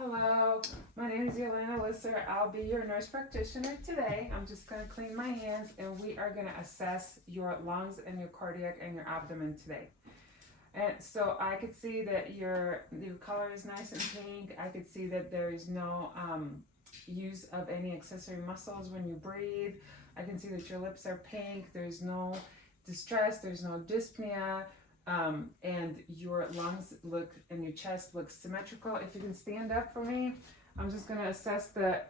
Hello, my name is Yelena Lisser. I'll be your nurse practitioner today. I'm just going to clean my hands and we are going to assess your lungs and your cardiac and your abdomen today. And so I could see that your color is nice and pink. I could see that there is no use of any accessory muscles when you breathe. I can see that your lips are pink. There's no distress. There's no dyspnea. And your lungs look and your chest looks symmetrical. If you can stand up for me, I'm just going to assess the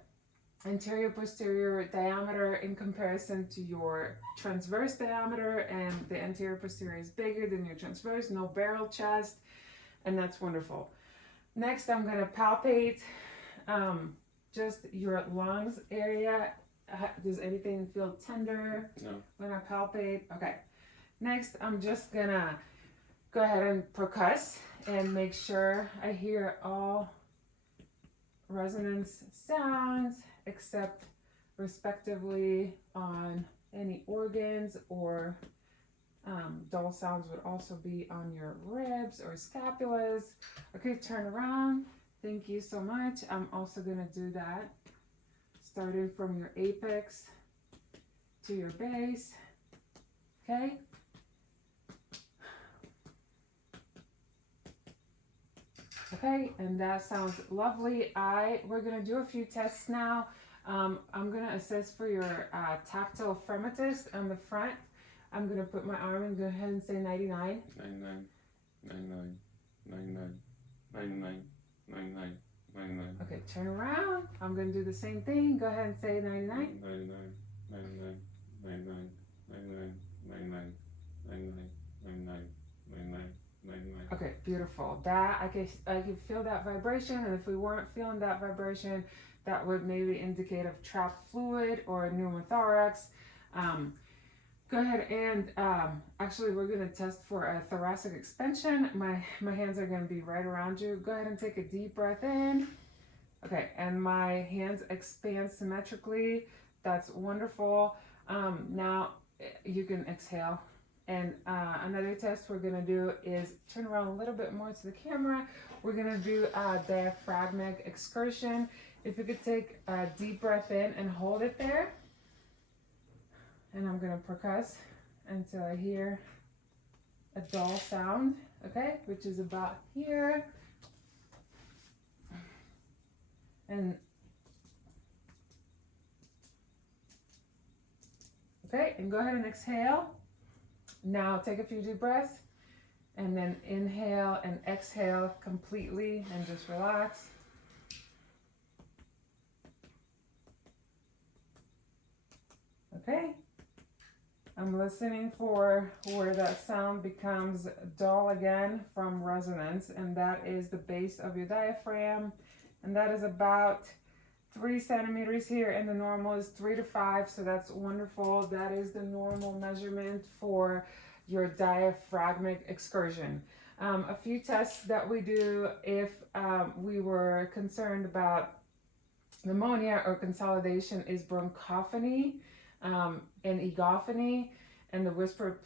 anterior posterior diameter in comparison to your transverse diameter, and the anterior posterior is bigger than your transverse, no barrel chest, and that's wonderful. Next, I'm going to palpate just your lungs area. Does anything feel tender? No. When I palpate? Okay. Next, I'm just going to go ahead and percuss and make sure I hear all resonance sounds except respectively on any organs, or dull sounds would also be on your ribs or scapulas. Okay, turn around. Thank you so much. I'm also going to do that starting from your apex to your base. Okay. Okay, and that sounds lovely. We're gonna do a few tests now. I'm gonna assess for your tactile fremitus on the front. I'm gonna put my arm and go ahead and say 99. 99, 99, 99, 99, 99, 99. Okay, turn around. I'm gonna do the same thing. Go ahead and say 99. 99, 99, 99, 99, 99, 99, 99, 99. 99. Okay, beautiful. That I can feel that vibration, and if we weren't feeling that vibration, that would maybe indicate of trapped fluid or pneumothorax. Go ahead and actually we're going to test for a thoracic expansion. My hands are going to be right around you. Go ahead and take a deep breath in. Okay, and my hands expand symmetrically. That's wonderful. Now you can exhale. And another test we're going to do is turn around a little bit more to the camera. We're going to do a diaphragmatic excursion. If you could take a deep breath in and hold it there. And I'm going to percuss until I hear a dull sound, okay, which is about here. And okay, and go ahead and exhale. Now take a few deep breaths and then inhale and exhale completely and just relax. Okay. I'm listening for where that sound becomes dull again from resonance, and that is the base of your diaphragm, and that is about 3 centimeters here, and the normal is 3 to 5, so that's wonderful. That is the normal measurement for your diaphragmatic excursion. A few tests that we do if we were concerned about pneumonia or consolidation is bronchophony and egophony, and the whispered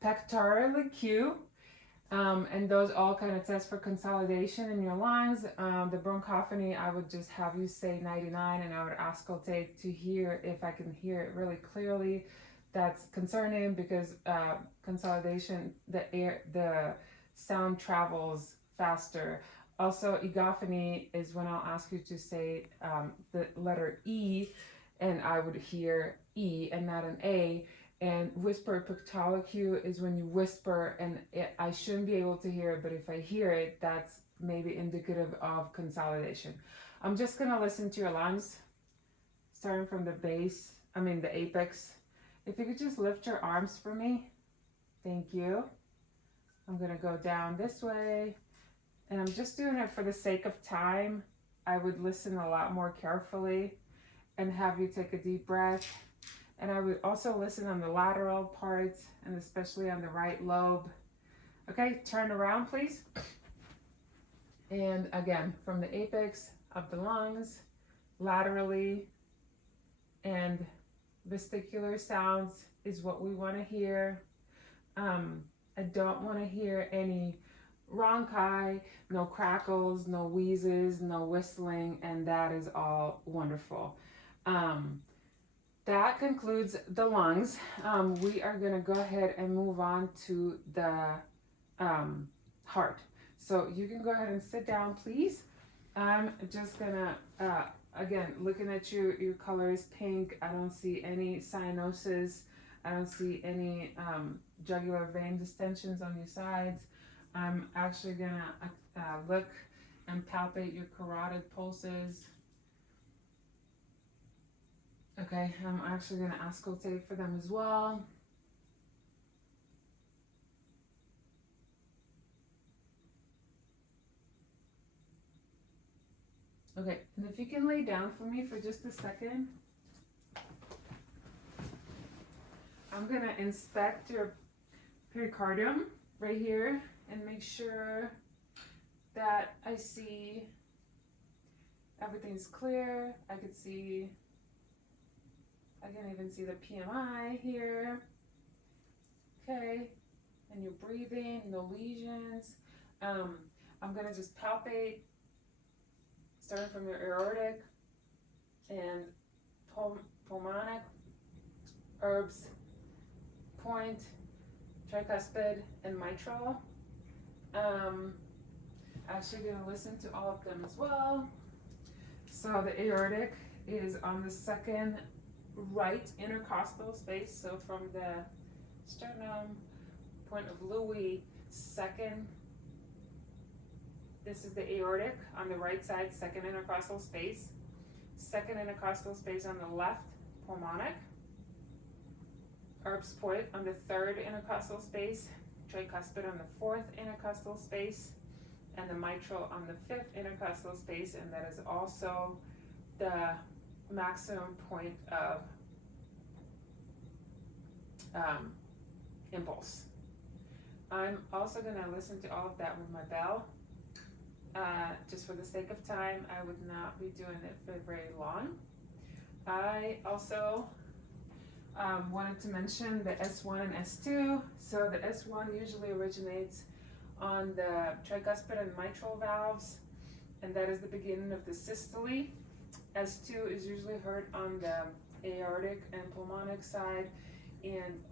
pectoral Q. And those all kind of test for consolidation in your lungs. The bronchophony, I would just have you say 99, and I would auscultate to hear if I can hear it really clearly. That's concerning because consolidation, the sound travels faster. Also, egophony is when I'll ask you to say the letter E, and I would hear E and not an A. And whispered pectoral Q is when you whisper, and I shouldn't be able to hear it, but if I hear it, that's maybe indicative of consolidation. I'm just gonna listen to your lungs, starting from the the apex. If you could just lift your arms for me. Thank you. I'm gonna go down this way, and I'm just doing it for the sake of time. I would listen a lot more carefully and have you take a deep breath. And I would also listen on the lateral parts, and especially on the right lobe. Okay, turn around, please. And again, from the apex of the lungs, laterally, and vestibular sounds is what we want to hear. I don't want to hear any rhonchi, no crackles, no wheezes, no whistling, and that is all wonderful. Um, that concludes the lungs. We are going to go ahead and move on to the heart. So you can go ahead and sit down, please. I'm just going to, again, looking at you, your color is pink. I don't see any cyanosis. I don't see any jugular vein distensions on your sides. I'm actually going to look and palpate your carotid pulses. Okay, I'm actually going to auscultate for them as well. Okay, and if you can lay down for me for just a second. I'm going to inspect your pericardium right here and make sure that I see everything's clear. I can even see the PMI here. Okay, and you're breathing, no lesions. I'm gonna just palpate, starting from your aortic and pulmonic, herbs, point, tricuspid, and mitral. Actually gonna listen to all of them as well. So the aortic is on the second right intercostal space, so from the sternum, point of Louis, second, this is the aortic on the right side, second intercostal space. Second intercostal space on the left, pulmonic. Herbs point on the third intercostal space, tricuspid on the fourth intercostal space, and the mitral on the fifth intercostal space, and that is also the maximum point of impulse. I'm also going to listen to all of that with my bell. Just for the sake of time, I would not be doing it for very long. I also wanted to mention the S1 and S2. So the S1 usually originates on the tricuspid and mitral valves, and that is the beginning of the systole. S2 is usually heard on the aortic and pulmonic side, and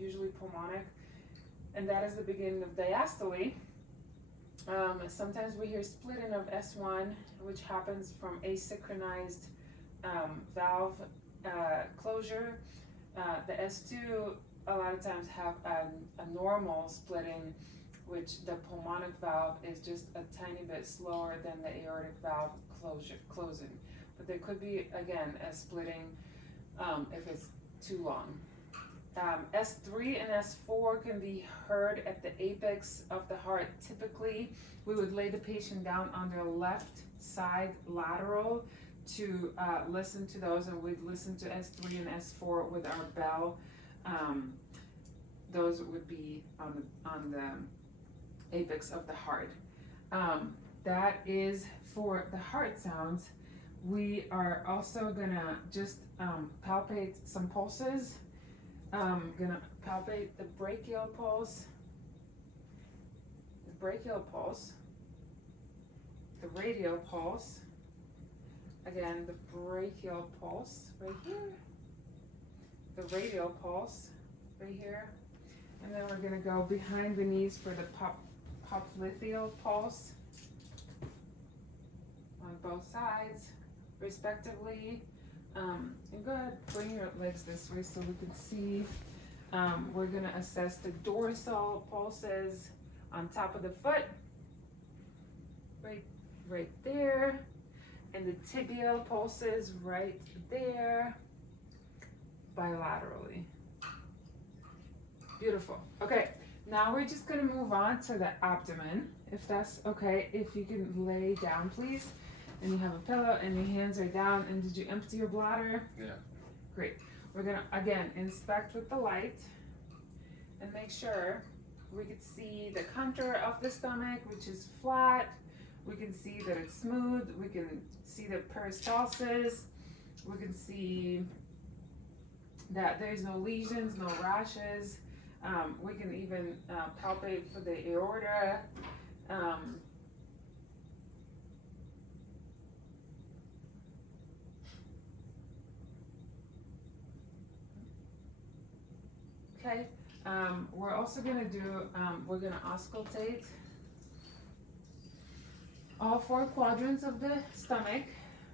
usually pulmonic, and that is the beginning of diastole. Sometimes we hear splitting of S1, which happens from asynchronized valve closure. The S2 a lot of times have a normal splitting, which the pulmonic valve is just a tiny bit slower than the aortic valve closing. But there could be, again, a splitting if it's too long. S3 and S4 can be heard at the apex of the heart. Typically, we would lay the patient down on their left side lateral to listen to those, and we'd listen to S3 and S4 with our bell. Those would be on the apex of the heart. That is for the heart sounds. We are also gonna just palpate some pulses. Gonna palpate the brachial pulse, the radial pulse, again the brachial pulse right here, the radial pulse right here, and then we're gonna go behind the knees for the popliteal pulse on both sides respectively. And go ahead, bring your legs this way so we can see. We're gonna assess the dorsal pulses on top of the foot, right there, and the tibial pulses right there, bilaterally. Beautiful. Okay, now we're just gonna move on to the abdomen, if that's okay. If you can lay down, please. And you have a pillow and your hands are down. And did you empty your bladder? Yeah. Great. We're gonna again inspect with the light and make sure we can see the contour of the stomach, which is flat. We can see that it's smooth. We can see the peristalsis. We can see that there's no lesions, no rashes. We can even palpate for the aorta. Um, okay. We're also gonna do, we're gonna auscultate all four quadrants of the stomach.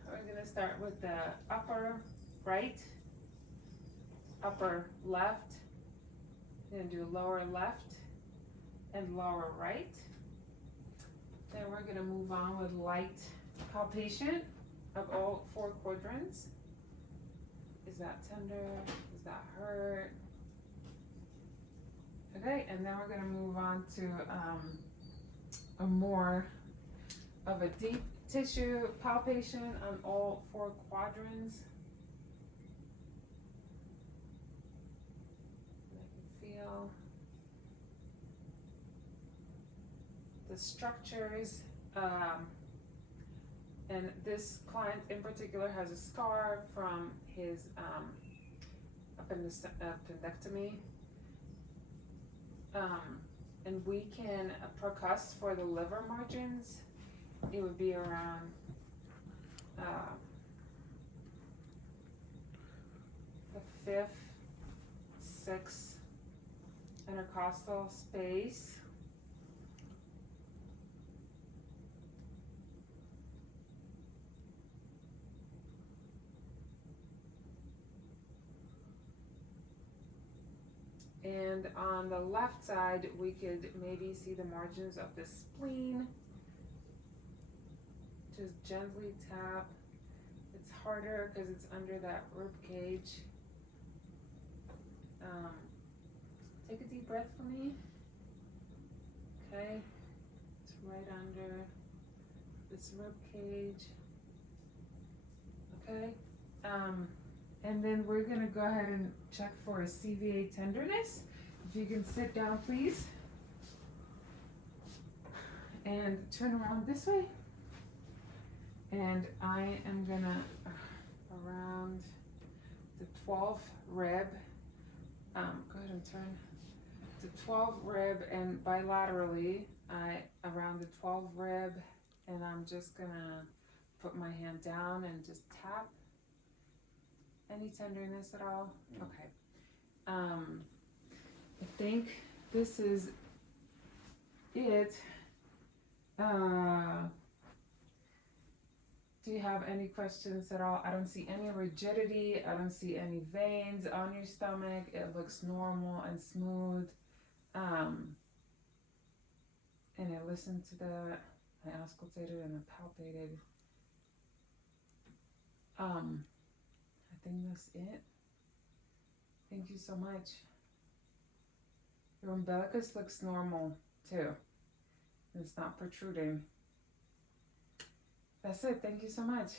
We're gonna start with the upper right, upper left, then do lower left and lower right. Then we're gonna move on with light palpation of all four quadrants. Is that tender? Is that hurt? Okay, and then we're gonna move on to a more of a deep tissue palpation on all four quadrants. I can feel the structures, and this client in particular has a scar from his appendectomy. And we can percuss for the liver margins. It would be around the fifth, sixth intercostal space. And on the left side, we could maybe see the margins of the spleen. Just gently tap. It's harder because it's under that rib cage. Take a deep breath for me. Okay, it's right under this rib cage. Okay, and then we're gonna go ahead and check for a CVA tenderness. If you can sit down, please, and turn around this way. And I am gonna around the 12th rib. Go ahead and turn the 12th rib, and bilaterally, around the 12th rib, and I'm just gonna put my hand down and just tap. Any tenderness at all? Okay. I think this is it. Do you have any questions at all? I don't see any rigidity. I don't see any veins on your stomach. It looks normal and smooth. And I listened to that. I auscultated and I palpated. I think that's it. Thank you so much. Your umbilicus looks normal too. It's not protruding. That's it. Thank you so much.